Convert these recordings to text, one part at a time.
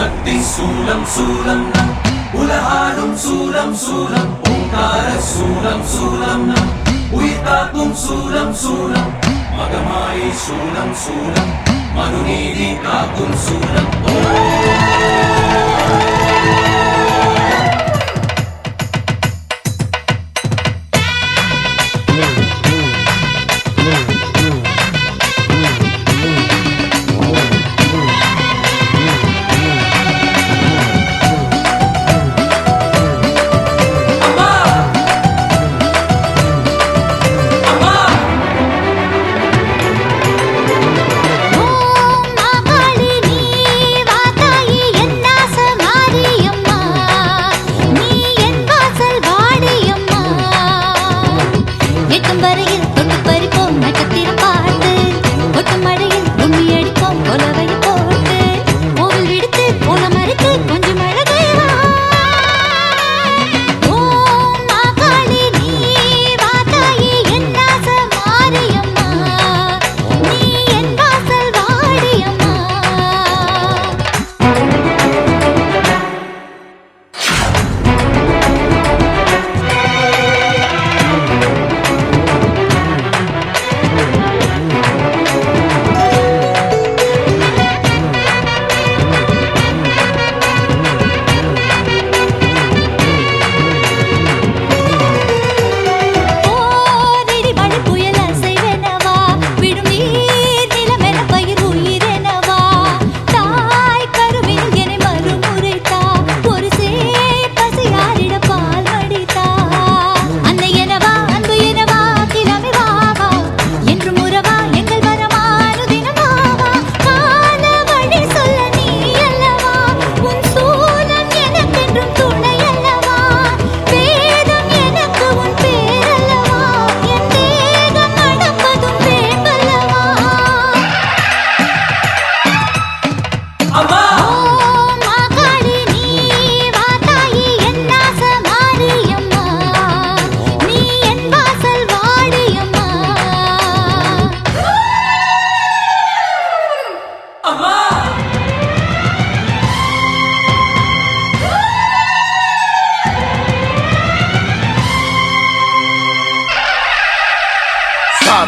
சக்தி சூலம் சூலம் நம் உலகாடும் சூலம் சூலம் ஓங்கார சூலம் சூலம் நம் உயிர் காக்கும் சூலம் சூலம் மகமாயை சூலம் சூலம் மனுநீதி காக்கும் சூலம்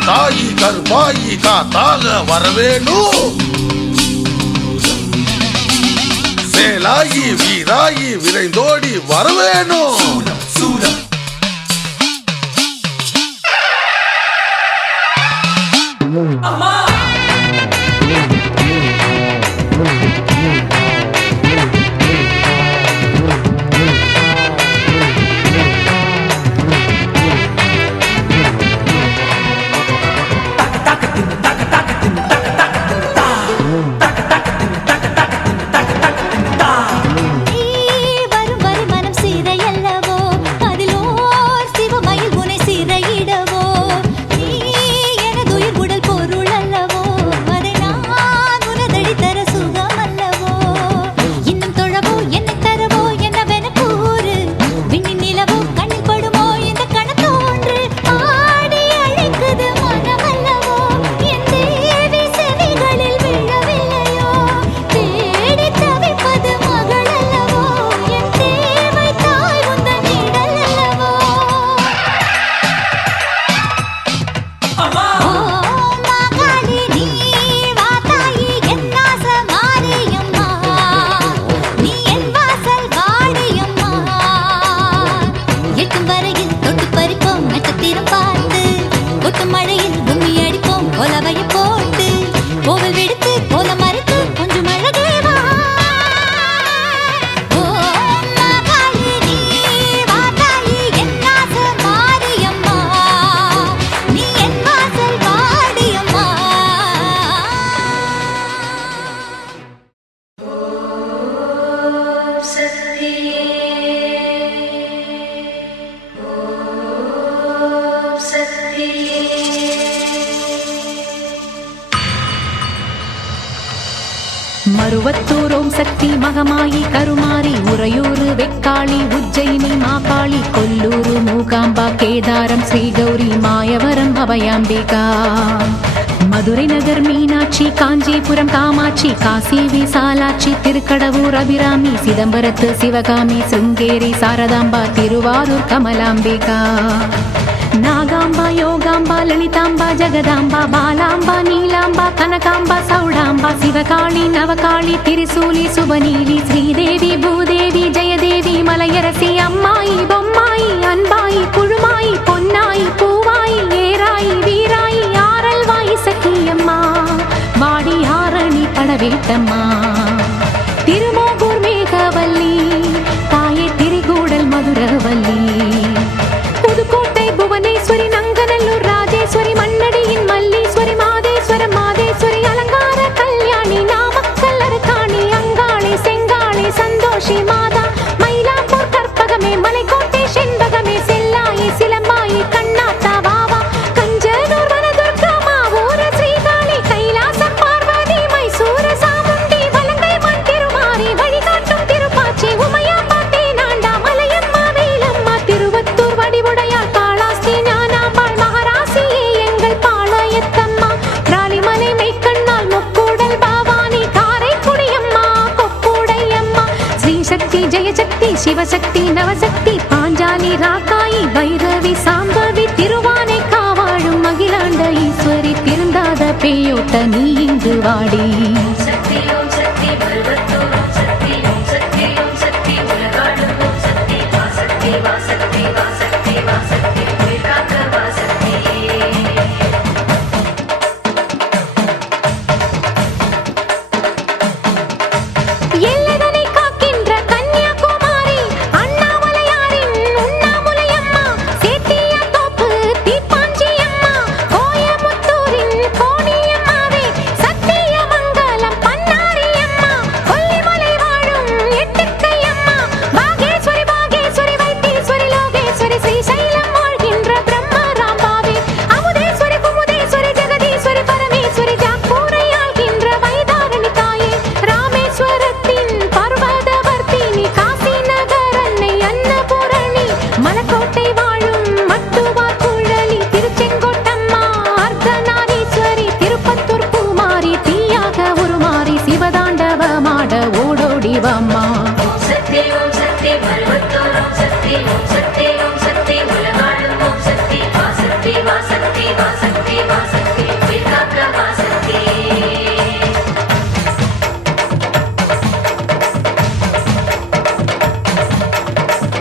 தாயி கருப்பாயி காத்தாக வரவேணும். சேலாயி வீராயி விரைந்தோடி வரவேணும். அம்மா மருவத்தூர் ஓம் சக்தி மகமாயி கருமாரி உறையூர் வெக்காளி உஜ்ஜயினி மாகாளி கொல்லூர் மூகாம்பா கேதாரம் ஸ்ரீகௌரி மாயவரம் அபயாம்பிகா மதுரை நகர் மீனாட்சி, காஞ்சிபுரம் காமாட்சி, காசி விசாலாட்சி, திருக்கடவூர் அபிராமி, சிதம்பரத்து சிவகாமி, சிருங்கேரி சாரதாம்பா, திருவாரூர் கமலாம்பிகா, நாகாம்பா, யோகாம்பா, லலிதாம்பா, ஜெகதாம்பா, பாலாம்பா, நீலாம்பா, கனகாம்பா, சௌடாம்பா, சிவகாளி, நவகாளி, திரிசூலி, சுபநீலி, ஸ்ரீதேவி, பூதேவி, ஜெயதேவி, மலையரசி, அம்மாயி, பொம்மாயி, அன்பாயி, குழுமாயி, பொன்னாயி, பூவாயி, ஏராயி, வீராயி, ஆரல்வாயி, சக்கியம்மா, வாடி ஆரணி படவேட்டம்மா, திருமோகூர் மேகவல்லி, தாயே திரிகூடல் மதுரவல்லி, புதுக்கோட்டை புவனேஸ்வரி, நங்கநல்லூர் ராஜேஸ்வரி, மண்ணடியின் மல்லீஸ்வரி, மாதேஸ்வரம் மாதேஸ்வரி, அலங்கார கல்யாணி, நாமக்கல் அரக்காணி, அங்காளி, செங்காளி, சந்தோஷி மாதா, மயிலாப்பூர் கற்பகமே, மலைக்கோட்டை செண்பகமே, செல்லாயி, சிலம்பாயி, கண்ணாத்தா வாவா, கஞ்சனூர் வனதுர்கா, மாவூர ஸ்ரீகாளி, கைலாசம் பார்வதி, மைசூர சாமுண்டி, வலங்கை மண் திருமாரி, வழிகாட்டும் திருப்பாச்சி, உமையாம்பா, தேனாண்டா, மலையம்மா, வேலம்மா, திருவத்தூர் வடிவுடையார், காளாஸ்தி ஞானாம்பாள், மகாராசியே எங்கள் பாளையத்தம்மா, ராலிமலை மெய்க்கண்ணால், முக்கூடல் பாவானி, காரைக்குடியம்மா, கொப்புடையம்மா, ஸ்ரீசக்தி, ஜெயசக்தி, சிவசக்தி, நவசக்தி, பாஞ்சாலி, ராக்காயி, பைரவி, சாம்பவி, திருவானை காவாழும் மகிழாண்ட ஈஸ்வரி, திருந்தாத பேயோட்ட நீ இங்கு வாடி. சக்தி ஓம் சக்தி பர்வத்தோம் சக்தி ஓம் சக்தி ஓம் சக்தி உலகாடும் ஓம் சக்தி வா சக்தி வா சக்தி வா சக்தி வா சக்தி உயிர்காக்க வா சக்தி. எல்லைதனை காக்கின்ற கன்னியாகுமரி, அண்ணாமலையாரின் உண்ணாமுலையம்மா, சேத்தியாத்தோப்பு தீப்பாஞ்சியம்மா, கோயமுத்தூரின் கோணியம்மாவே, சத்தியமங்கலம் பன்னாரியம்மா, கொல்லிமலை வாழும் எட்டுக்கையம்மா, பாகேஸ்வரி பாகேஸ்வரி, வைத்தீஸ்வரி, லோகேஸ்வரி, ஸ்ரீசைலம் வாழ்கின்ற பிரம்மராம்பாவே, அமுதேஸ்வரி, குமுதேஸ்வரி, ஜெகதீஸ்வரி, பரமேஸ்வரி, ஜாக்கூரை ஆள்கின்ற வைதாரணி தாயே, ராமேஸ்வரத்தின் பர்வதவர்த்தினி, காசி நகர் அன்னை அன்னபூரணி, மலக்கோட்டை வாழும் மட்டுவார் குழலி, திருச்செங்கோட்டம்மா, அர்த்தநாரீஸ்வரி, திருப்பத்தூர் பூமாரி, தீயாக உருமாறி, சிவதாண்டவமாட ஓடோடி வாம்மா. ஓம் சக்தி பர்வத்தோம் சக்தி ஓம் சக்தி ஓம் சக்தி உலகாடும் ஓம் சக்தி வா சக்தி வா சக்தி வா சக்தி வா சக்தி உயிர்காக்க வா சக்தி.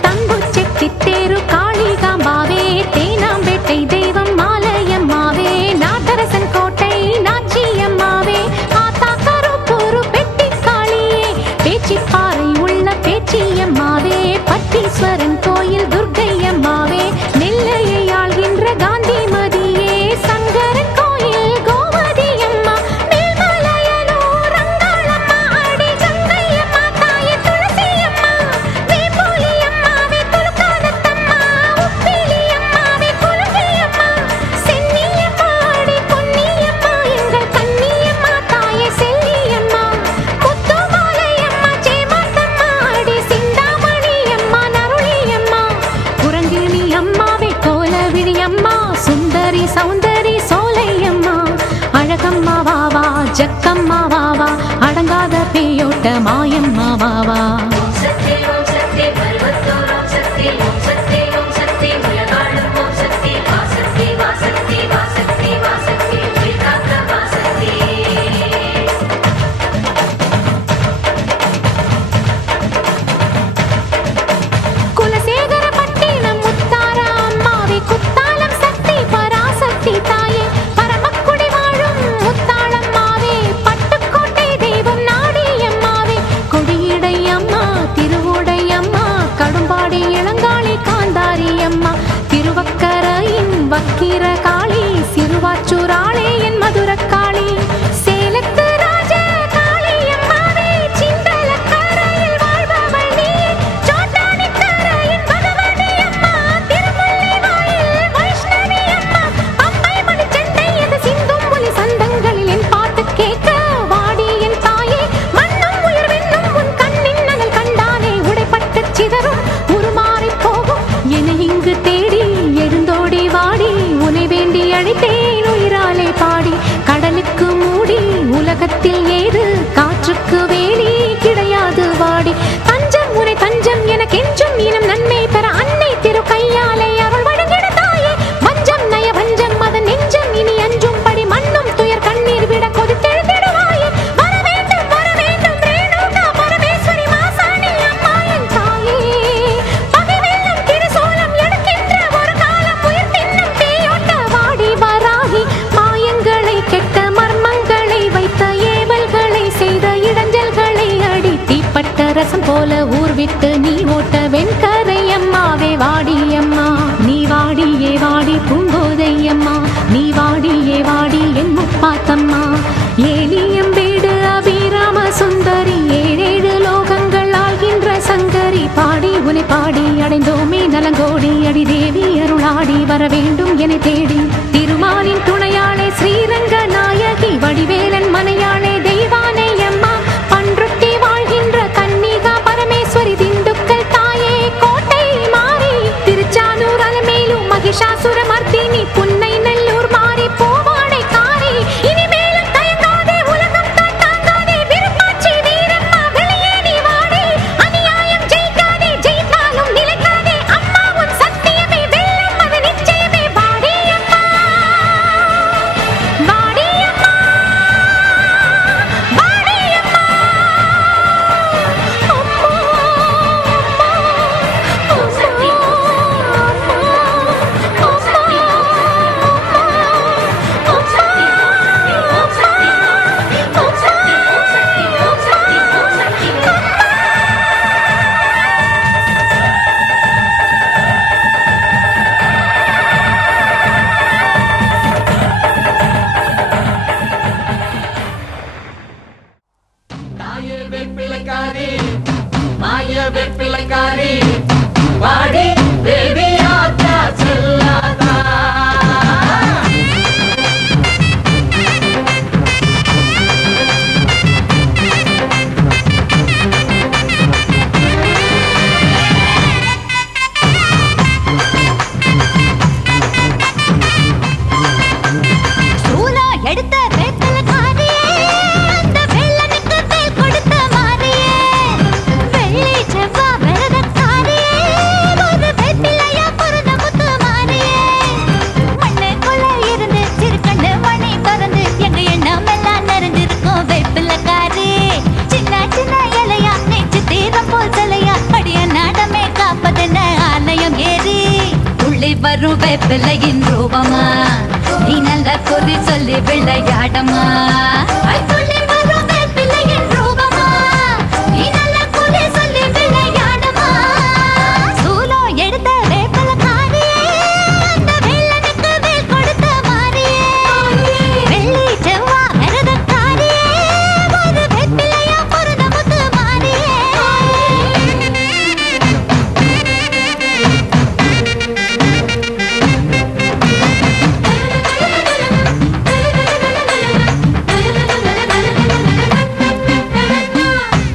தங்குச்செட்டி தேரு காளிகாம்பாவே, தேனாம்பேட்டை தெய்வம் மாலையம்மாவே, நாட்டரசன் கோட்டை நாச்சியம்மாவே, ஆத்தா கருப்பூரு பெட்டிக்காளியே, பேச்சிப்பாறை உள்ள பேச்சியம்மாவே, பட்டீஸ்வரன் கோயில் துர்க்கையம்மாவே, நெல்லையை ஆள்கின்ற காந்திமதியே, சங்கரன் கோயில் கோமதியம்மா, மேல்மலையனூர் அங்காளம்மா, அடி கங்கையம்மா, தாயே துளசியம்மா, வேம்புலியம்மாவே, துலுக்கானத்தம்மா, உப்பிலியம்மாவே, குலுங்கியம்மா, சென்னியம்மா, அடி பொன்னியம்மா, எங்கள் கன்னியம்மா, தாயே செல்லியம்மா, முத்துமாலையம்மா, சேமாத்தம்மா, அடி சிந்தாமணியம்மா, நருளியம்மா, குரங்கிணி அம்மாவே, கோலவிழி அம்மா, சுந்தரி சௌந்தரி சோலையம்மா, அழகம்மா வாவா, ஜக்கம்மா வாவா, அடங்காத பேயோட்ட மாயம்மா வாவா. ஓம் சக்தி பர்வத்தோம் சக்தி ஓம் சக்தி ஓம் சக்தி உலகாடும் ஓம் சக்தி வா சக்தி வா சக்தி வா சக்தி வா சக்தி உயிர்காக்க வா சக்தி. குலசேகரப்பட்டினம் முத்தாரா அம்மாவே, குத்தாலம் சக்தி பராசக்தி தாயே, பரமக்குடி வாழும் முத்தாளம்மாவே, பட்டுக்கோட்டை தெய்வம் நாடியம்மாவே, கொடியடை அம்மா, திருவுடை அம்மா, கடும்பாடி இளங்காளி விட்டு நீ ஓட்ட வெண்கரை அம்மாவே வாடியம்மா. நீ வாடியே வாடி பூங்கோதையம்மா, நீ வாடியே வாடி என் முப்பாத்தம்மா. ஏலியம் வீடு அபிராம சுந்தரி, ஏழேழு லோகங்கள் ஆள்கின்ற சங்கரி. பாடி உனை பாடி அடைந்தோமே நலங்கோடி, அடி தேவி அருளாடி வர வேண்டும் என தேடி. திருமாலின் துணையாளே ஸ்ரீரங்க நாயகி, வடிவேலன் மனையாளே தெய்வானை அம்மா. பன்ருட்டி வாழ்கின்ற கன்னிகா பரமேஸ்வரி, திண்டுக்கல் தாயே கோட்டை மாறி. திருச்சானூர் அலமேலு மகிஷாசுர மர்த்தினி, புன்னை நெல்லூர் மாறி பூவாடை காரி. இனிமேலும் தயங்காதே உலகம் தான் தாங்காதே, விருப்பாட்சி வீரம்மா வெளியே நீ வாடி. அநியாயம் ஜெயிக்காதே, ஜெயித்தாலும் நிலைக்காதே, அம்மா உன் சத்தியமே வெல்லும் அது நிச்சயமே. வாடி அம்மா, வாடி அம்மா, வாடி அம்மா. ஓம் சக்தி ஓம் சக்தி ஓம் சக்தி ஓம் சக்தி ஓம் சக்தி ஓம் சக்தி ஓம் சக்தி ஓம் சக்தி ஓம் சக்தி. தாயே வேப்பிலைக்காரி, மாய வேப்பிலைக்காரி, வாடி தேவி ஆத்தா செல்லாதா. சூலா எடுத்த வேப்பிலக்காரியே, அந்த வெள்ளனுக்கு வேல் கொடுத்த மாரியே. வெள்ளி செவ்வாய் விரதக்காரியே, ஒரு வேப்பிலையா பிறந்த முத்து மாரியே. மண்ணுக்குள்ள இருந்து சிறுகண்ணு மணி திறந்து எங்க எண்ணம் எல்லாம் நிறைஞ்சிருக்கும் வேப்பிலக்காரி. சின்ன சின்ன இலையா நெஞ்சு தீரம் போல் சிலையா, அடிய நாடமே காப்பதென்ன ஆலயம் ஏறி. உள்ளே வரும் வேப்பிலையின் ரூபமா, நீ நல்ல குறி சொல்லி விளையாடமா. உள்ளே வரும் வேப்பிலையின் ரூபமா, நீ நல்ல குறி சொல்லி விளையாடமா. சூலம் எடுத்த வேப்பிலக்காரியே, அந்த வெள்ளனுக்கு வேல் கொடுத்த மாரியே. வெள்ளி செவ்வாய் விரதக்காரியே, ஒரு வேப்பிலையா பிறந்த முத்து மாரியே.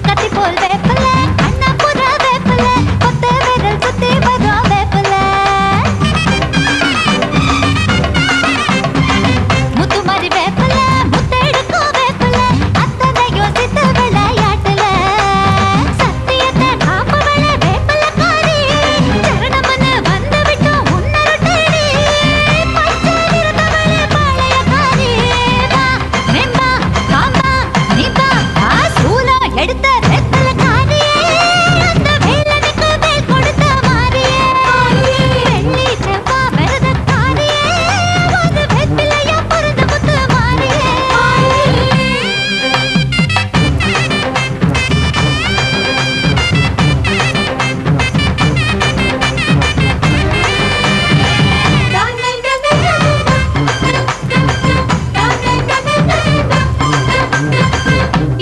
கத்தி போல் வேப்பிலை, அண்ணாபுர வேப்பிலை, கொத்து விரல் சுத்தி வரும் வேப்பிலை. முத்துமாரி வேப்பிலை, முத்தெடுக்கும் வேப்பிலை, அத்தனை யோசித்து விளையாட்டுல. சத்தியத்தை காப்பவளே வேப்பிலைக்காரி, சரணமனு வந்து விட்டோம் உன்னரு தேடி. பச்சை நிறத்தவளே பாளையக்காரி, வா வெம்பா காம்பா நீபா. சூலம் எடுத்த வேப்பிலைக்காரியே, அந்த வேலனுக்கு வேல் கொடுத்த மாரியே. வெள்ளி செவ்வாய் விரதக்காரியே, ஒரு வேப்பிலையா பிறந்த முத்து மாரியே.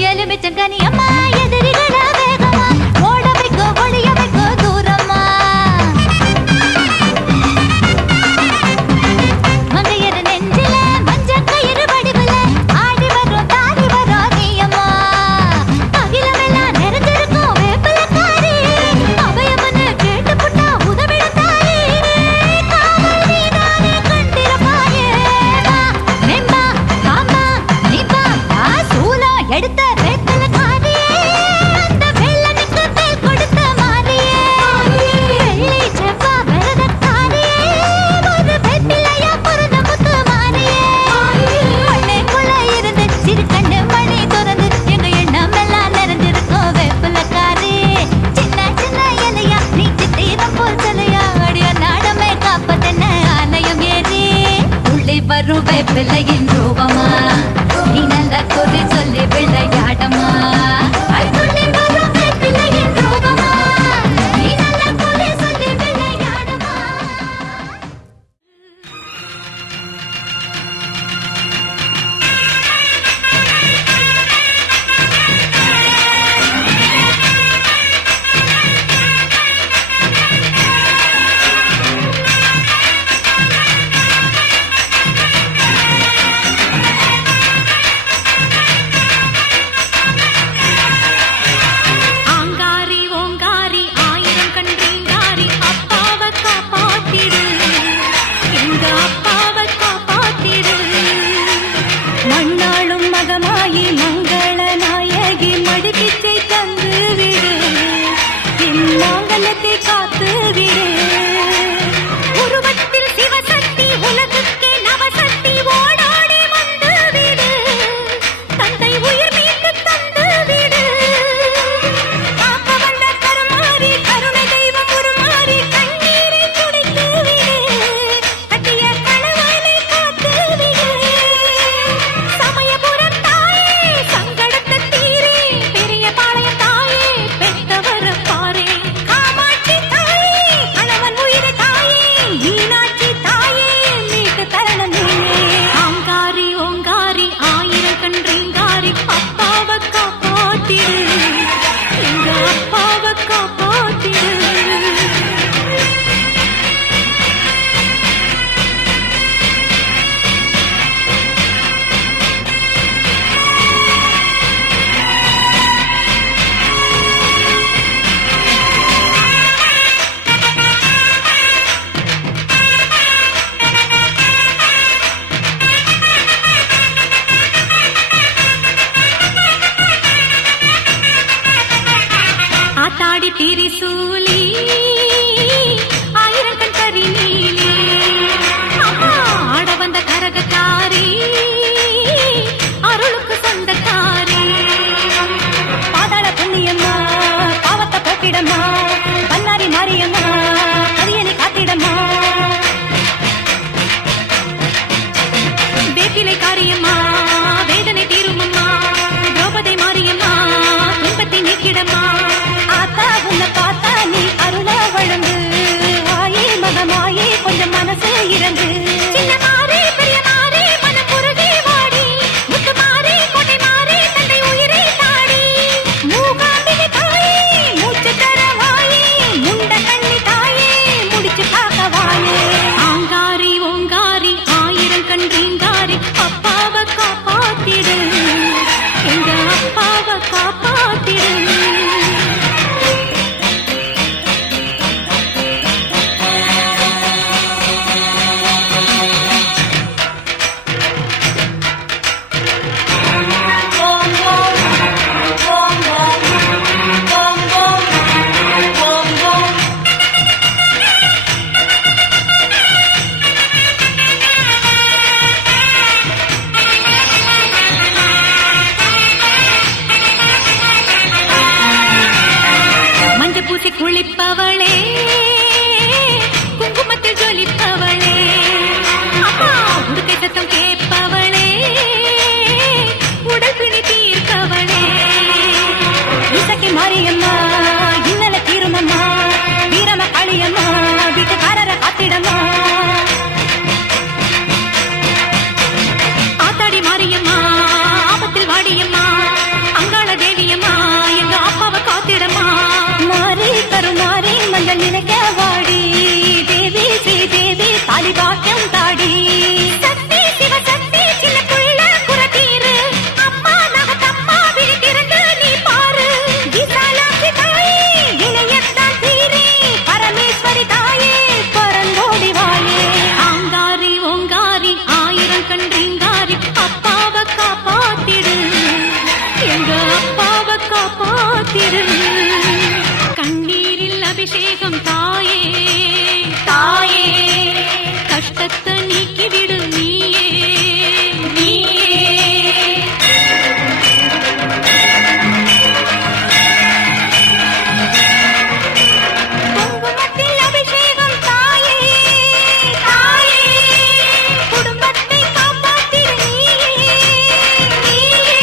எலுமிச்சங்கனி அம்மா, எதிரிகள வேகமா ஓட வைக்கோ, ஒளிய வைக்கோ தூரமா. மங்கையர் நெஞ்சில மஞ்சள் கயிறு வடிவுல ஆடி வரும் தாடி வரும் நீயம்மா. அகிலமெல்லாம் நிறைஞ்சிருக்கும் வேப்பிலைக்காரி, அபயமனு கேட்டு புட்டா உதவிட தாயே. காவல் நீதானே கண்டிருப்பாயே, வா வெம்பா காம்பா நீபா. சூலம் எடுத்த வேப்பிலைக்காரியே, அந்த வெள்ளனுக்கு வேல் கொடுத்த மாரியே. வெள்ளி செவ்வாய் விரதக்காரியே, ஒரு வேப்பிலையா பிறந்த முத்து மாரியே. மண்ணுக்குள்ள இருந்து சிறுகண்ணு மணி திறந்து எங்க எண்ணம் எல்லாம் நிறைஞ்சிருக்கும் வேப்பிலைக்காரி. சின்ன சின்ன இலையா நீச்சு தீரம் போல் சிலையா, அடிய நாடமே காப்பதென்ன ஆலயம் ஏறி. உள்ளே வரும் வேப்பிலையின் ரூபமா, நீ நல்ல குறி சொல்லி விளையாடமா. உள்ளே வரும் வேப்பிலையின் ரூபமா, திரிசூலி ஆயிரம் கண் கரி நீலி ஆட வந்த கரகக்காரி அருளுக்கு சொந்தக்காரி பாதாள புண்ணியம்மா பாவத்தை போக்கிடம்மா பன்னாரி மாரியம்மா கரியனை காத்திடம்மா வேப்பிலை காரியம்மா வேதனை தீருமம்மா திரௌபதி மாரியம்மா துன்பத்தை நீக்கிடம்மா ஆத்தா உன்னை பார்த்தா நீ அருள வழங்கு ஆயே மகமாயே கொஞ்சம் மனசு இறங்கு சின்ன மாறி பெரிய மாறி மனம் புருகி வாடி முத்து மாறி கோட்டை மாறி தந்தை உயிரை தாடி மூகாம்பிகை தாயே மூச்சு தர வாயே முண்ட கண்ணி தாயே முடிச்சு பார்க்க வாயே ஆங்காரி ஓங்காரி ஆயிரம் கண் ரீங்காரி அப்பாவை காப்பாத்திடு எங்க அப்பாவை காப்பாத்திடு மஞ்ச பூசி குளிப்பவளே குங்குமத்தில் ஜொலிப்பவளே அப்பா உடுக்கை சத்தம் கேட்பவளே உடல் பிணி தீர்ப்பவளே இசக்கி மாரியம்மா இன்னல தீருமம்மா வீரம காளியம்மா வீட்டுக்காரர காத்திடம்மா ஆத்தாடி மாரியம்மா ஆபத்தில் வாடியம்மா அங்காள தேவியம்மா எங்க அப்பாவை காத்திடம்மா மாறி கருமாறி மஞ்சள் நினைக்க வாடி தேவி ஸ்ரீ தேவி தாலி பாக்கியம் தாடி சக்தி சிவ சக்தி சின்ன புள்ள குறத்தீரு அம்மா நகத்தம்மா விழி திறந்து நீ பாரு விசாலாட்சி தாயே இணையத்தான் தீரே பரமேஸ்வரி தாயே பரந்தோடி வாயே ஆங்காரி ஓங்காரி ஆயிரம் கண் ரீங்காரி அப்பாவை காப்பாத்திடு எங்க அப்பாவை காப்பாத்திடு கண்ணீரில் அபிஷேகம் தாயே தாயே கஷ்டத்தை நீக்கிவிடு நீயே நீயே குங்குமத்தில் அபிஷேகம் தாயே தாயே குடும்பத்தை காப்பாத்திடு நீயே நீயே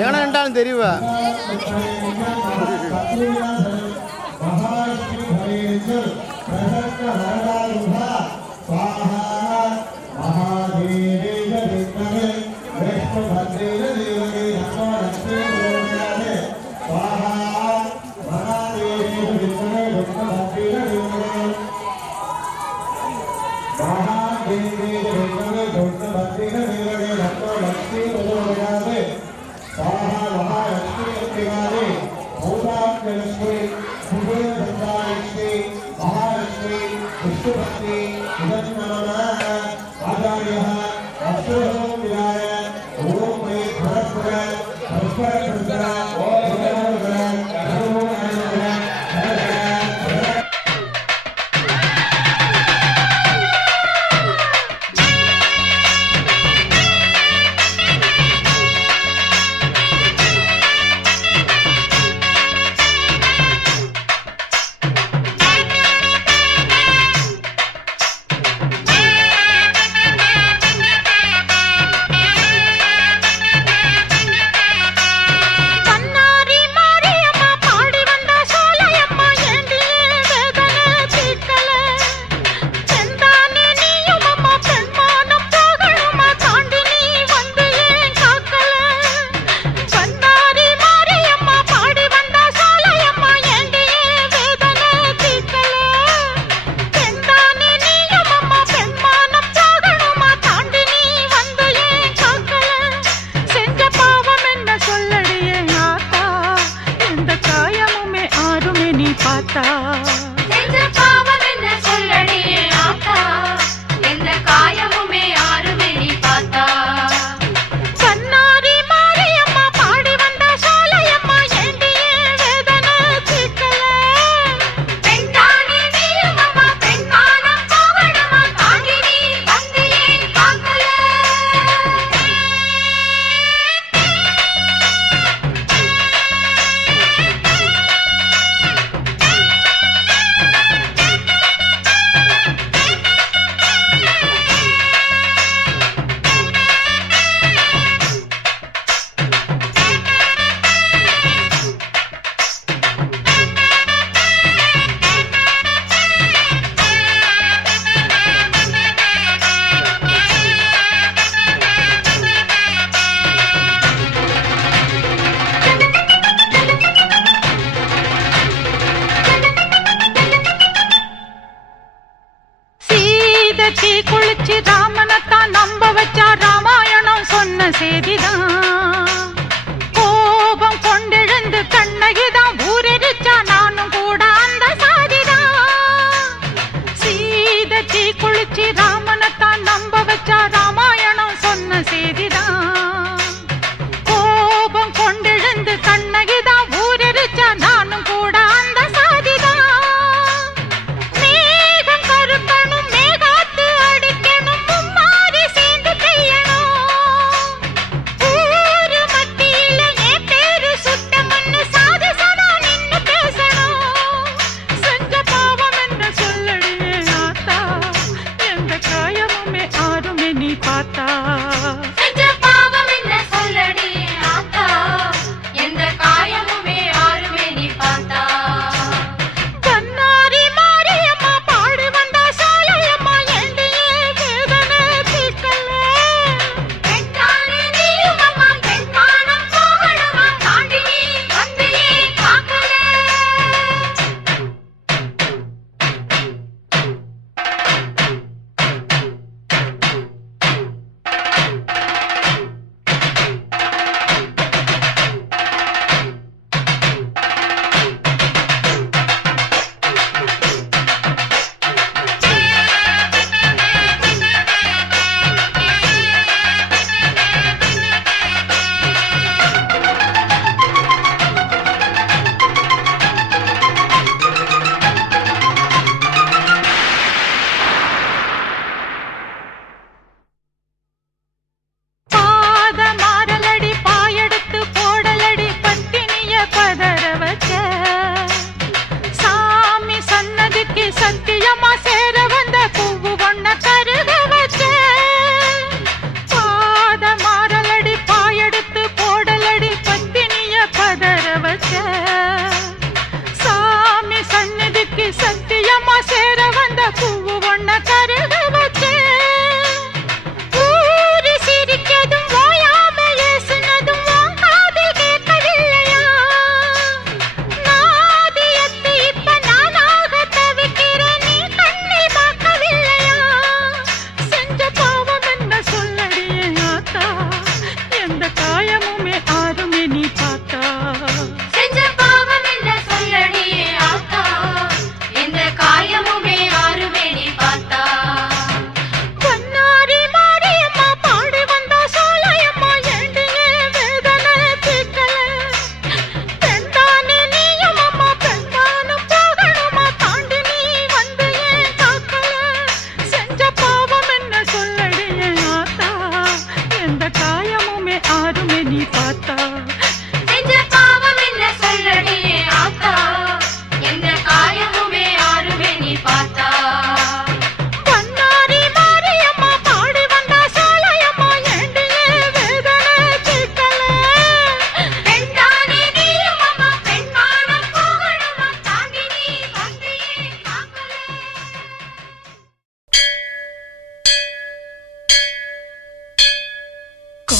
ஏனாண்டாலும் தெரியுவா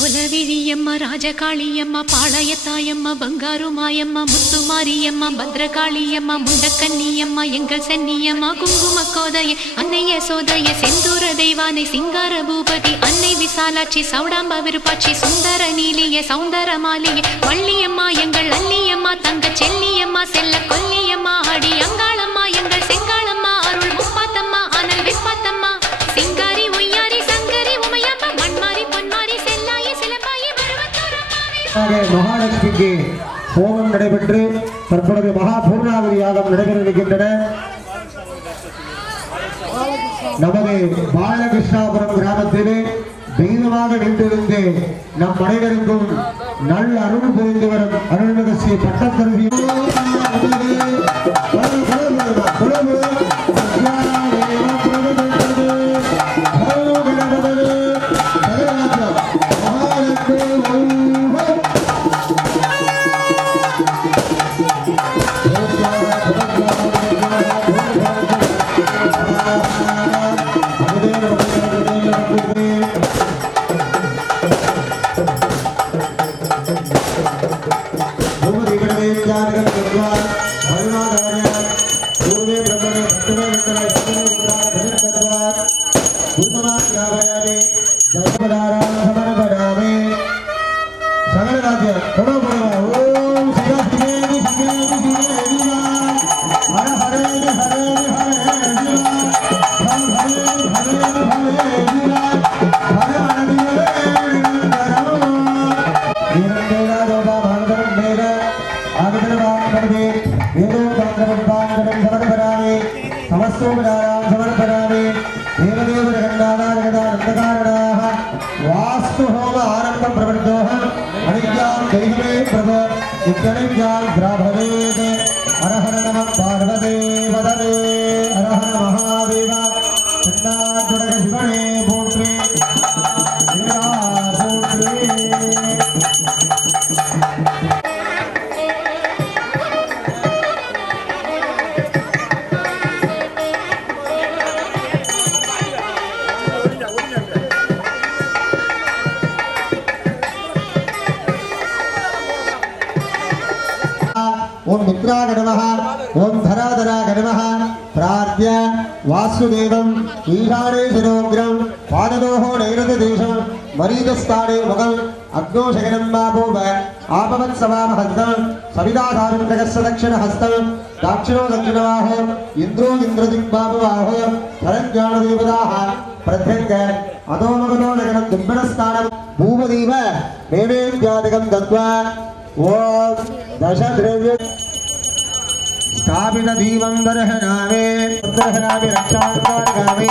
கோலவிழியம்மா ராஜகாளியம்மா பாளையத்தாயம்மா பங்காரு மாயம்மா முத்துமாரியம்மா பத்ரகாளியம்மா முண்டக்கன்னியம்மா எங்கள் சென்னியம்மா குங்கும கோதைய அன்னை யசோதைய செந்தூர தெய்வானை சிங்கார பூபதி அன்னை விசாலாட்சி சௌடாம்ப விருப்பாட்சி சுந்தர நீலிய சௌந்தர மாலிய வள்ளியம்மா எங்கள் அல்லியம்மா தங்க செல்லியம்மா செல்ல கொல்லியம்மா அடி அங்காளம்மா எங்கள் செங்காளம்மா அருள் முப்பாத்தம்மா அனல் விப்பாத்தம்மா சிங்காரி ஒய்யாரி சங்கரி உமையம்மா மண்மாரி பொன்மாரி செல்லாயி சிலம்பாயி மருவத்தூரம்மாவே மகாலட்சுமிக்கு ஹோமம் நடைபெற்று தற்பொழுது மகா பூர்ணாவதி யாகம் நடைபெற இருக்கின்றன. நமது பாலகிருஷ்ணாபுரம் கிராமத்திலே தெய்வமாக நின்றிருந்து நம் அனைவருக்கும் நல்ல அருள் புரிந்து வரும் அருள்மிகு ஸ்ரீ பட்டத்தருவி ओम मित्राय नमः ओम धराधराय नमः प्रार्थ्य वासुदेवं ईशानेश्वरोग्रं पाददोः नैरतदेशं मरीदस्थाने मगं अग्नोशगनं मापोव आपवत्सवामहस्तं सविदाधारुण्डकस्य दक्षिणहस्तं दाक्षिणो दक्षिणबाहो इन्द्रो इन्द्रदिग्बाहुबाहो धरज्ञानदेवताः प्रत्यङ्ग अधोमगतो नगरं दिव्यस्थानं भूमदेव नैवेद्यादिकं दत्त्वा ओम दशद्रव्य स्थापित दीवं दर्शनामे रक्षांगामे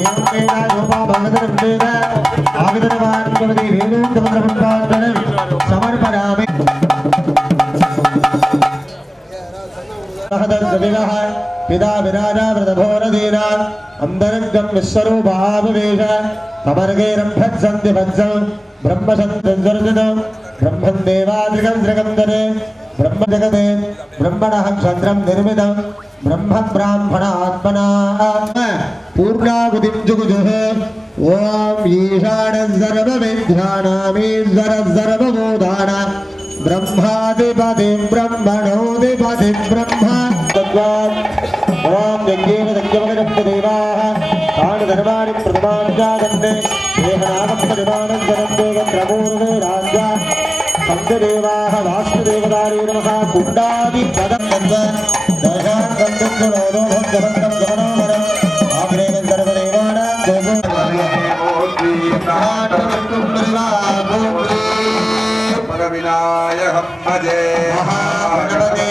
एवं वेदा योपा भगवतं वेद आविदनवान् भवति वेदोक्तमन्त्रपुष्पाञ्जलिं समर्पयामि सहदर्शविनः पिता विराजा व्रतभोरधीना अन्तरङ्गं विश्वरूपाविवेश तमर्गेरं भत्सन्ति भत्सं ब्रह्मशब्दं ब्रह्मं देवादिकं जगन्दरे ब्रह्म जगते ब्रह्मणः क्षत्रं निर्मितं ब्रह्म ब्राह्मण आत्मना पूर्णाहुतिं जुगुजुः ॐ ईशानः सर्वविद्यानामीश्वर सर्वभूताना ब्रह्माधिपतिं ब्रह्मणोऽधिपतिं ब्रह्म तद्वान् ॐ यज्ञेन यज्ञमगजप्तदेवाः तानि धर्माणि प्रथमान् जागन्ते देहनागम्पदिमानं जगन्ते गत्रपूर्वे राज्या सन्देवाः वासुदेवदारे नमः कुण्डादि पदं तद्वान् दशान् गन्धं गुणोदो भक्तवन्तं गमनोमरम् आग्नेयं सर्वदेवानां விநாயகம் பஜே மகாகணபதி.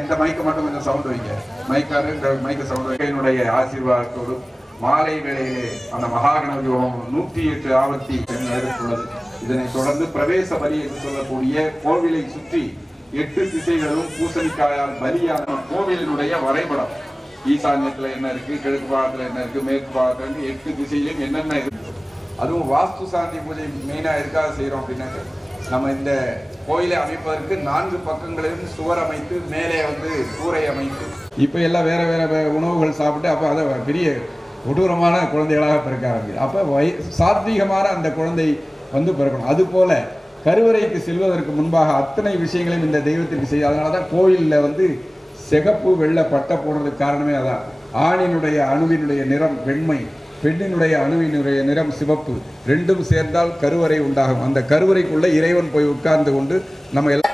இந்த மைக்கு மட்டும் கொஞ்சம் சவுண்ட் வைங்க. மைக்காரு இந்த மைக்கு சவுண்ட் வைக்க. என்னுடைய ஆசீர்வாதத்தோடு மாலை வேளையிலே அந்த மகாகணபதி ஹோமம் 108 ஆவர்த்தி நடைபெற்றுள்ளது. இதனைத் தொடர்ந்து பிரவேச பலி என்று சொல்லக்கூடிய கோவிலை சுற்றி 8 திசைகளும் பூசணிக்காயால் பலியான கோவிலினுடைய வரைபடம். ஈசான்யத்துல என்ன இருக்கு, கிழக்கு பாகத்துல என்ன இருக்கு, மேற்கு பாகத்துல 8 திசையிலும் என்னென்ன இருக்கு. அதுவும் வாஸ்து சாந்தி பூஜை மெயினா எதுக்காக செய்யறோம் அப்படின்னா, நம்ம இந்த கோயிலை அமைப்பதற்கு 4 பக்கங்களிலும் சுவர் அமைத்து மேலே வந்து கூரை அமைத்து இப்ப எல்லாம் வேற வேற உணவுகள் சாப்பிட்டு அப்ப அதை பெரிய கொடூரமான குழந்தைகளாக பிறக்க ஆரம்பிக்குது. அப்போ சாத்வீகமான அந்த குழந்தை வந்து பிறக்கணும். அதுபோல் கருவறைக்கு செல்வதற்கு முன்பாக அத்தனை விஷயங்களையும் இந்த தெய்வத்திற்கு செய்ய. அதனால தான் கோயிலில் வந்து சிகப்பு வெள்ளை பட்டை போடுறதுக்கு காரணமே அதான். ஆணினுடைய அணுவினுடைய நிறம் வெண்மை, பெண்ணினுடைய அணுவினுடைய நிறம் சிவப்பு, ரெண்டும் சேர்ந்தால் கருவறை உண்டாகும். அந்த கருவறைக்குள்ள இறைவன் போய் உட்கார்ந்து கொண்டு நம்ம எல்லாம்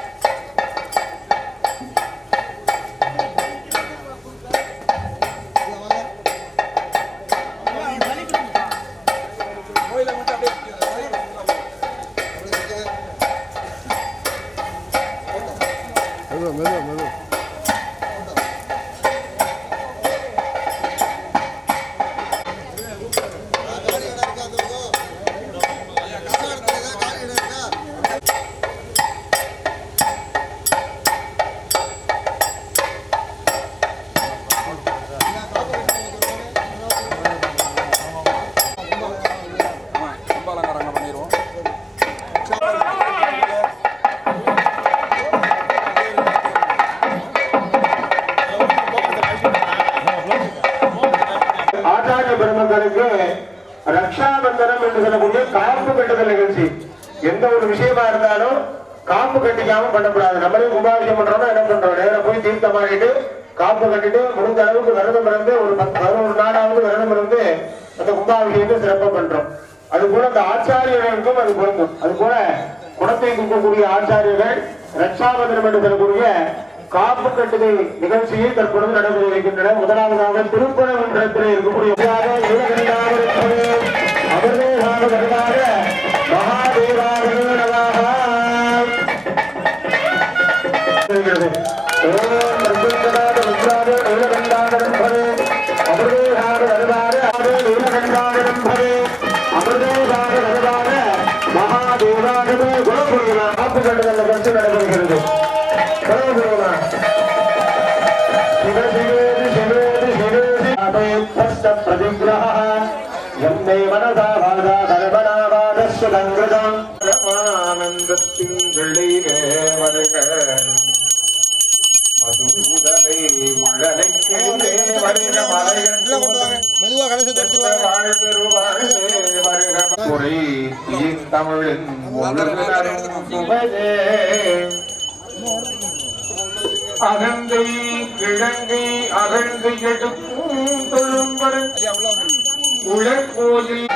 ரக்ஷாபந்தனம் என்று சொல்லக்கூடிய காப்பு கட்டுதல் நிகழ்ச்சி. எந்த ஒரு விஷயமா இருந்தாலும் காப்பு கட்டிக்காம பண்ணக்கூடாது. நம்மளே கும்பாபிஷேகம் பண்றோம்னா என்ன பண்றோம், நேரம் போய் தீர்த்தமாகிட்டு காப்பு கட்டிட்டு முடிஞ்ச அளவுக்கு விரதம் இருந்து ஒரு 11 நாளாவது விரதம் இருந்து அந்த கும்பாபிஷேகத்தை சிறப்பா பண்றோம். அது போல அந்த ஆச்சாரியர்களுக்கும் அது பொருந்தும். அது போல குடத்தை தூக்கக்கூடிய ஆச்சாரியர்கள் ரக்ஷாபந்தனம் என்று சொல்லக்கூடிய காப்பு கட்டுதல் நிகழ்ச்சியை தற்பொழுது நடைபெற இருக்கின்றன. முதலாவதாக திருப்பரங்குன்றத்தில் இருக்கக்கூடிய மகாதேவாகவே குணபுரியா காப்பு கட்டுதல் நிகழ்ச்சி நடைபெறுகிறது. ஆனந்தத்தின் வெள்ளையிலே வருக மதுதலை மழலைக்கு வருக மலை தமிழின் அகந்தை கிழங்கை அகழ்ந்து எடுக்கும் தொழும்பர் உலகோயில்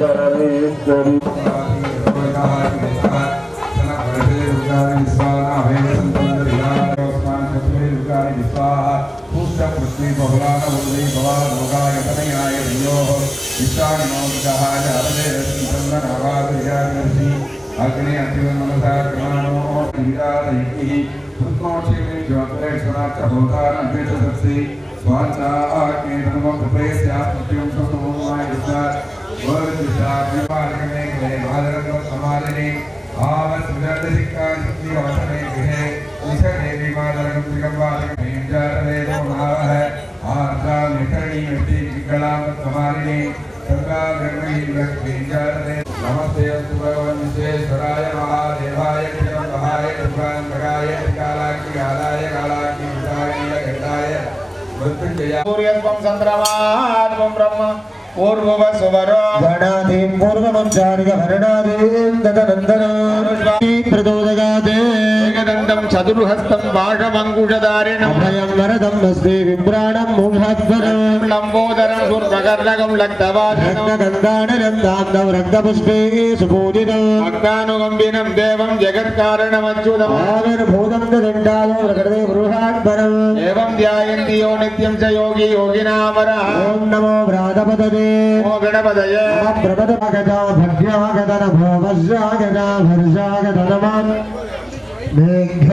परमेश्वरी अग्नि अतिवनमसा क्रमाणो विदारयिः पुत्नोक्षेमे ज्योतिरेक्षणाच्च स्वाचा आग्ने धर्मं प्रपेस्यास्मत्यं समोमाय विस्तार वर्धिता विपालकने गृहे मादरत्व समादने आवस्विदर्शिक्कारिक्ति अवसने गृहे निषदेवी मादरकं त्रिगम्बालकं जातवेदो महावः आर्द्रा निकर्णी व्यक्ति विकलां समादिने गंगा ब्रह्मणी व्यक्ति जातवे नमस्ते अस्तु भगवान् विश्वेश्वराय महादेवाय कृष्णमहाय दुर्गांतकाय कालाग्नि कालाय कालाग्नि विदाय गंगाय सूर्यत्वं चन्द्रमात्वं ब्रह्म पूर्ववसुवरो गणाधिं पूर्वमंसानिकभरणाधिं तदनन्दनं प्रदोदगाते एकदन्तं चतुर्हस्तं पाशमङ्कुशधारिणं अभयं वरदं हस्ते विभ्राणं मोहाध्वरं लम्बोदरं दुर्भगर्णकं लग्धवादिनं रक्तगन्धाननं दाम्नं रक्तपुष्पे सुपूजितं भक्तानुगम्बिनं देवं जगत्कारणमच्युतम् आविर्भूतं दण्डालो प्रकृते बृहात्परम् एवं ध्यायन्ति यो नित्यं च योगी योगिनामरः ॐ नमो व्रातपतये ओ गणपतये प्रपदभगता भग्यागतन भोवस्यागता वर्षागतनमः मेघ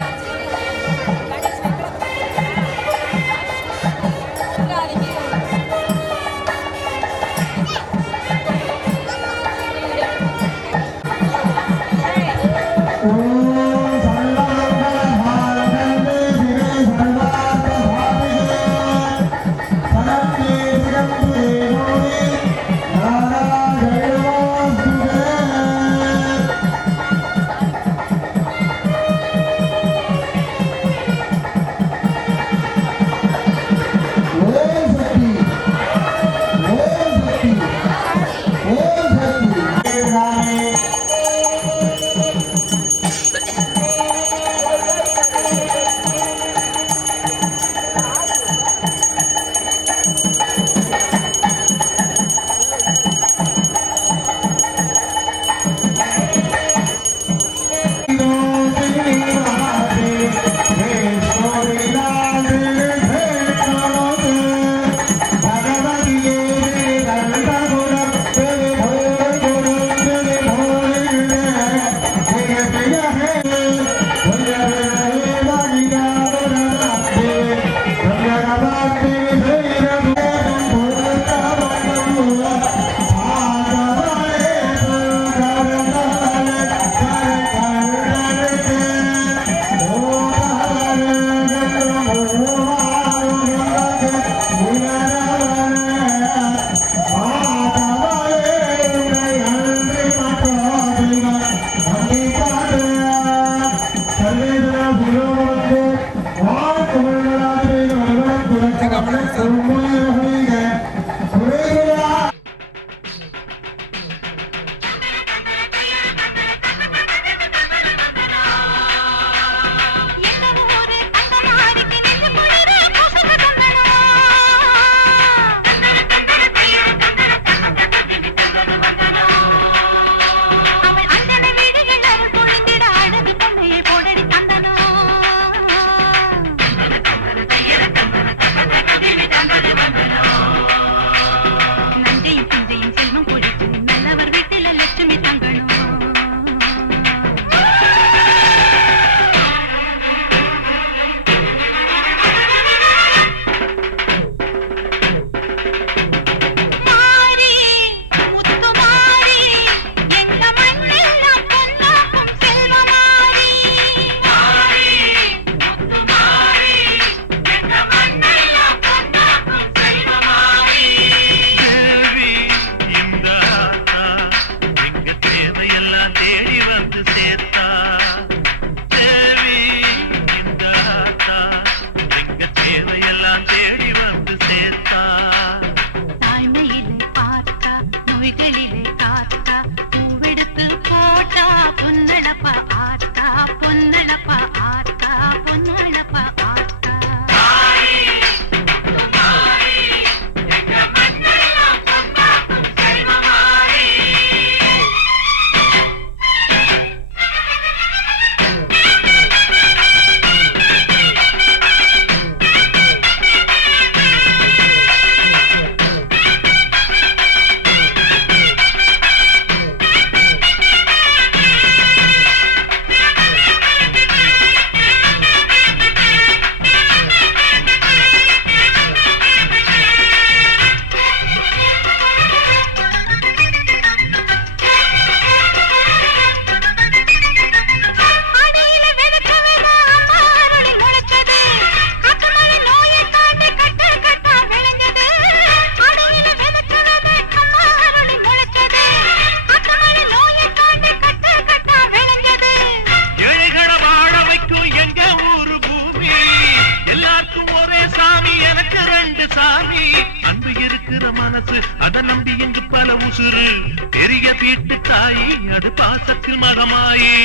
ரெண்டு சாமி அன்பு இருக்கிற மனசு அதை நம்பி இங்கு பல உசுறு பெரிய வீட்டு தாயி அது பாசத்தில் மகமாயி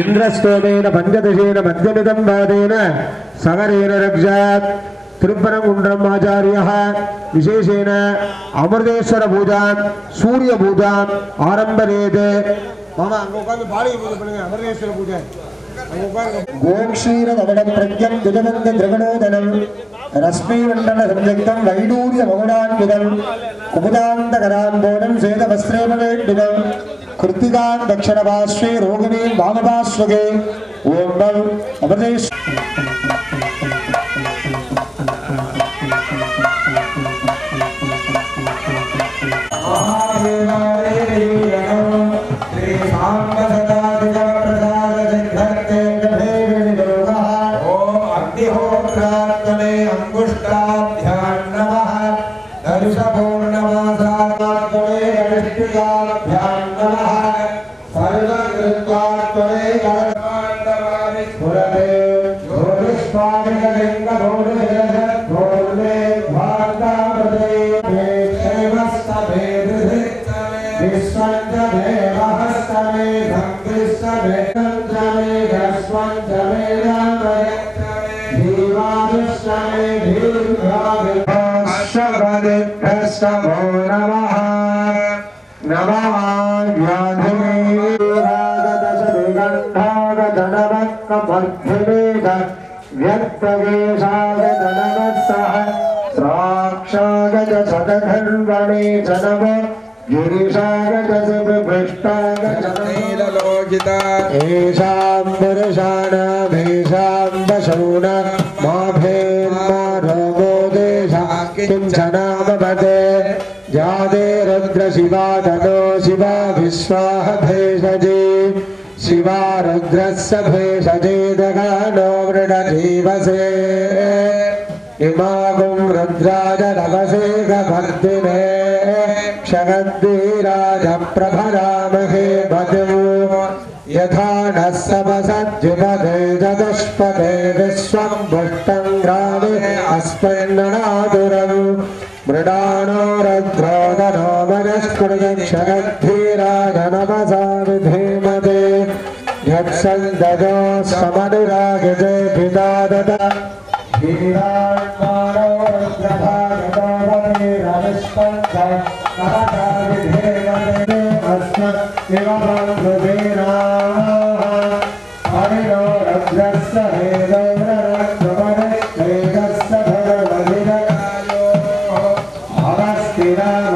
इंद्रस्तोमेन पंचदशेन मध्यमिदं वादेन सगरेण रक्षात् तिरुपरंकुण्ड्रम् आचार्यः विशेषेण अमृतेश्वर पूजां सूर्य पूजां आरंभयेत् मामा अमृतेश्वर पूजा गोक्षीरदवडं प्रज्ञं द्विजबन्ध द्रगणोदनं रश्मिमण्डल संयुक्तं वैडूर्य मौनान्वितं कुमुदान्तकराम्बोधं श्वेतवस्त्रेमवेण्डिनं कृत्तिकां दक्षिणपार्श्वे रोगिणीं वामपार्श्वगे ॐ बं अमृतेश्वर जादे रुद्र शिवा तनो शिवा विश्वाह भेषजे शिवा रुद्रस्य भेषजे दगानो मृडजीवसे इमागुं रुद्राज नवसे गभर्दिने क्षगन्धीराज प्रभरामहे बधू यथा नः सपसद्युपदे चतुष्पदे विश्वं पुष्टं ग्रामे अस्मन्ननादुरम् मृडानो रुद्रोदनो वनस्पतिक्षगन्धीराज नमसा विधीमते यत्सन्ददो समनुरागिते पिता ददा हीराण्मानो रुद्रभागतो वनेरविष्पञ्च नमसा विधीमते अस्मत्तिवबन्धुवीराः हरिणो रुद्रस्य वेदौररक्तमनेकस्य भगवदिदकायो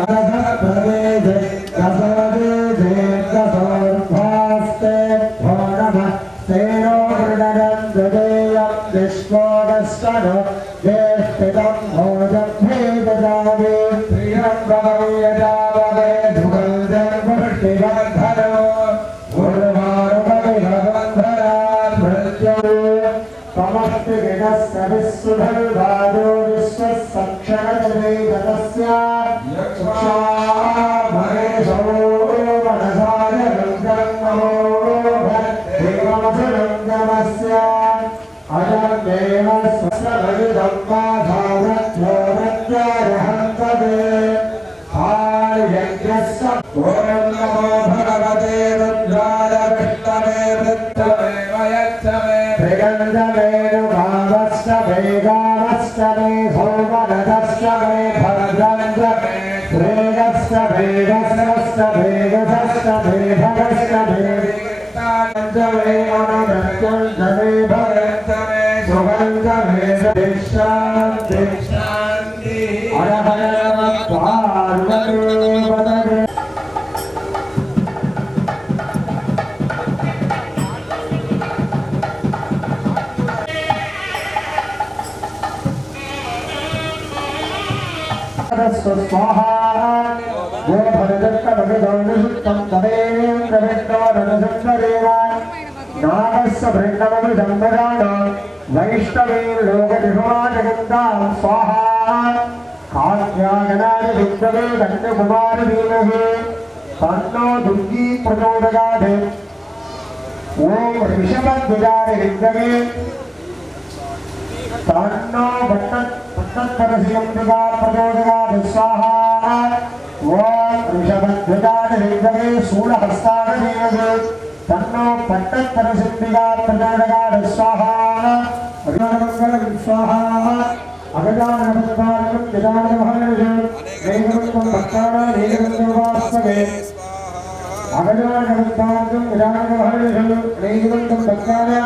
अवस्थिरामदभवेदे कसवदेदे कसोर्भास्ते भोनमः तेनो मृडनन्ददेयं विश्वोदस्वनो ज्येष्ठितं भोजभेदजावे प्रियं भवयजाववे धुगल्जन्मुष्टिबन्धनो उर्वारुकविभवन्धरान् मृत्यो समष्टिगिनस्य विश्वधर्वादो विश्वसक्षणजवेदतस्य यक्षा महेशो मनसाय रुद्रन्महो देवमसुरङ्गमस्य अजन्मेव स्वस्रभविदं माधावत्यो रत्यारहन्तवे आर्यज्ञस्य ॐ नमो भगवते रुद्राय विष्णवे वृत्तवे वयच्छवे भृगन्धवे नुभावश्च वेगावश्च मे भौमनदश्च मे भद्रञ्जमे श्रेयश्च वेगश्च वेगधश्च वेभगश्च वेगञ्जमे मनोरञ्जमे भगञ्जमे सुगन्धमे शान्ति शान्ति हर हर नमः पार्वती पदगे स्वाहा गो भरदत्त भगदौनिषुक्तं तदेन्द्रविष्णो रणसुन्दरेण नागस्य भृण्डमभिसम्भराण वैष्णवीं लोकनिर्माणगन्धां स्वाहा कात्यायनादिविद्महे कन्यकुमारधीमहि तन्नो दुर्गी प्रचोदयात् ॐ ऋषभध्वजाय विद्महे तन्नो भट्टत्परशिवम्बिका प्रचोदयात् स्वाहा ॐ ऋषभध्वजाय विद्महे शूलहस्ताय धीमहि तन्नो पट्टपरसिद्धिगा प्रजानगाद स्वाहा अभिमानमंगल स्वाहा अगजाननमस्कारकं गजाननमहर्निशं नैवं भक्ताना नैवं अगजाननमस्कारकं गजाननमहर्निशं नैवं भक्ताना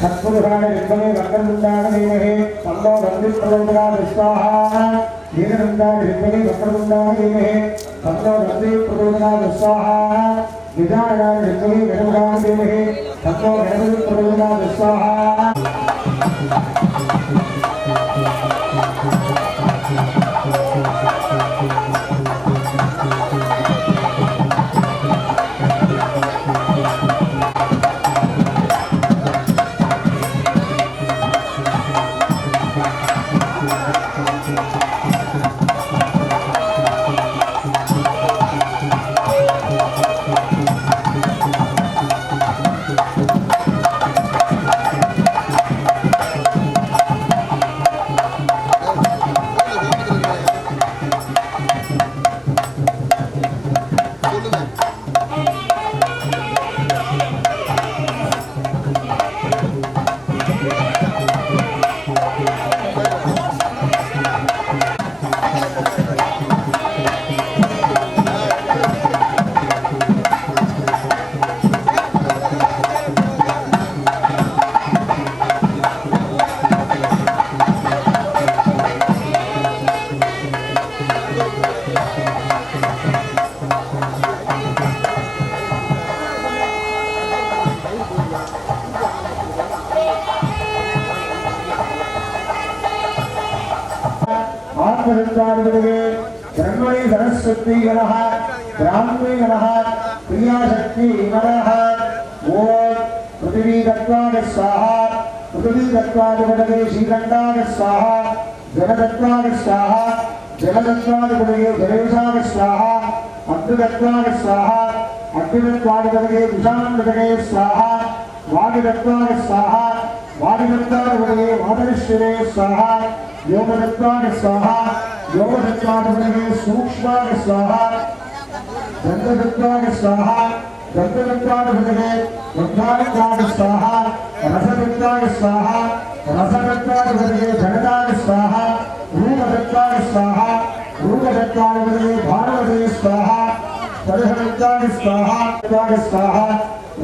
सत्पुरुषाय विद्महे वक्रतुण्डाय धीमहि तन्नो दन्तिप्रचोदयात् स्वाहा दीर्घदन्ताय विद्महे वक्रतुण्डाय धीमहि तन्नो दन्तिप्रचोदयात् स्वाहा गजाननाय विद्महे गणपताय धीमहि तन्नो गणपतिप्रचोदयात् स्वाहा ब्रह्मणि सरस्वती गणः ब्राह्मी गणः क्रियाशक्ति गणः ओम पृथ्वी तत्वाय स्वाहा पृथ्वी तत्वाय पदगे श्रीकंठाय स्वाहा जल तत्वाय स्वाहा जल तत्वाय पदगे जलेशाय स्वाहा अग्नि तत्वाय स्वाहा अग्नि तत्वाय पदगे विषाम पदगे स्वाहा वायु तत्वाय स्वाहा वायु तत्वाय पदगे वातरिश्वरे स्वाहा योग तत्वाय स्वाहा योग तत्वाय सूक्ष्माय स्वाहा गंध तत्वाय स्वाहा गंध तत्वाय गंधाय स्वाहा रस तत्वाय स्वाहा रस तत्वाय जगदाय स्वाहा रूप तत्वाय स्वाहा रूप तत्वाय भानुमते स्वाहा स्पर्श तत्वाय स्वाहा स्वाहा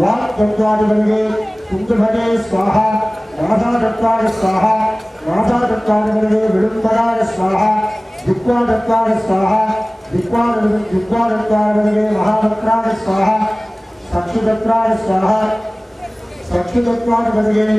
वाक् तत्वाय कुंभभगे स्वाहा नासा तत्वाय स्वाहा नासा तत्वाय विडुम्बराय स्वाहा दिक्वा दत्ताय स्वाहा दिक्वा दत्ताय महावक्त्राय स्वाहा चक्षुदत्ताय स्वाहा चक्षुदत्ताय